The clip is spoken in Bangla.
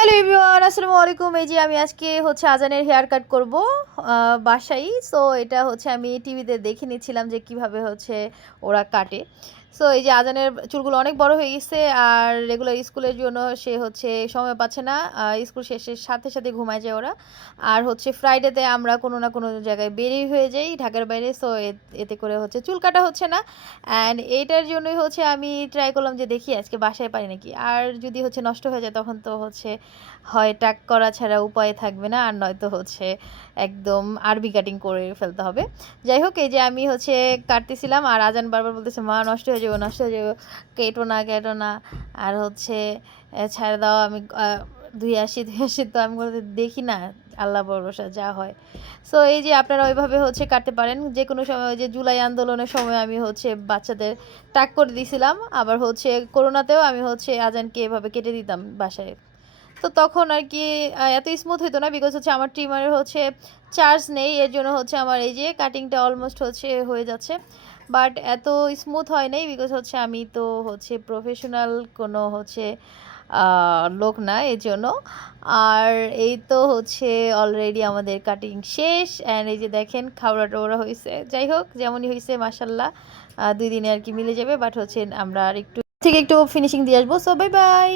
হ্যালো এভরিওয়ান, আসসালামু আলাইকুম। এই যে আমি আজকে আজানের হেয়ার কাট করব বাসায়। সো এটা আমি টিভিতে দেখে নিচ্ছিলাম যে কিভাবে ওরা কাটে। সো এই যে আজানের চুলগুলো অনেক বড় হয়ে গেছে, আর রেগুলার স্কুলের জন্য সে সময় পাচ্ছে না। স্কুল শেষের সাথে সাথে ঘুমায় যায় ওরা। আর ফ্রাইডেতে আমরা কোনো না কোনো জায়গায় বেরিয়ে হয়ে যাই ঢাকার বাইরে। সো এতে করে চুল কাটা হচ্ছে না। অ্যান্ড এইটার জন্যই আমি ট্রাই করলাম যে দেখি আজকে বাসায় পারি নাকি। আর যদি নষ্ট হয়ে যায় তখন তো হয় টাক করা ছাড়া উপায় থাকবে না, আর নয়তো একদম আরবি কাটিং করে ফেলতে হবে। যাই হোক, এই যে আমি কাটতেছিলাম, আর আজান বারবার বলতেছে মা নষ্ট হয়ে যাবো, নষ্ট হয়ে যাবো, কেটো না কেটো না। আর ছাড় দাও, আমি ধুয়ে আসি ধুয়ে আসি। তো আমি বলতে দেখি না, আল্লাহ ভরসা যা হয়। সো এই যে আপনারা ওইভাবে কাটতে পারেন। যে কোনো সময় ওই যে জুলাই আন্দোলনের সময় আমি বাচ্চাদের টাক করে দিয়েছিলাম। আবার করোনাতেও আমি আজানকে এভাবে কেটে দিতাম বাসায়। তো তখন আর কি এত স্মুথ হতো না, বিকজ আমার ট্রিমারের চার্জ নেই। এর জন্য আমার এই যে কাটিংটা অলমোস্ট হয়ে যাচ্ছে। বাট এত স্মুথ হয় নাই, বিকজ আমি তো প্রফেশনাল কোনো লোক না এর জন্য। আর এই তো অলরেডি আমাদের কাটিং শেষ, অ্যান্ড এই যে দেখেন খাওয়া টোড়া হয়েছে। যাই হোক, যেমনই হয়েছে মাসাল্লাহ, 2 দিনে আর কি মিলে যাবে। বাট আমরা আর একটু ফিনিশিং দিয়ে আসবো। So bye bye.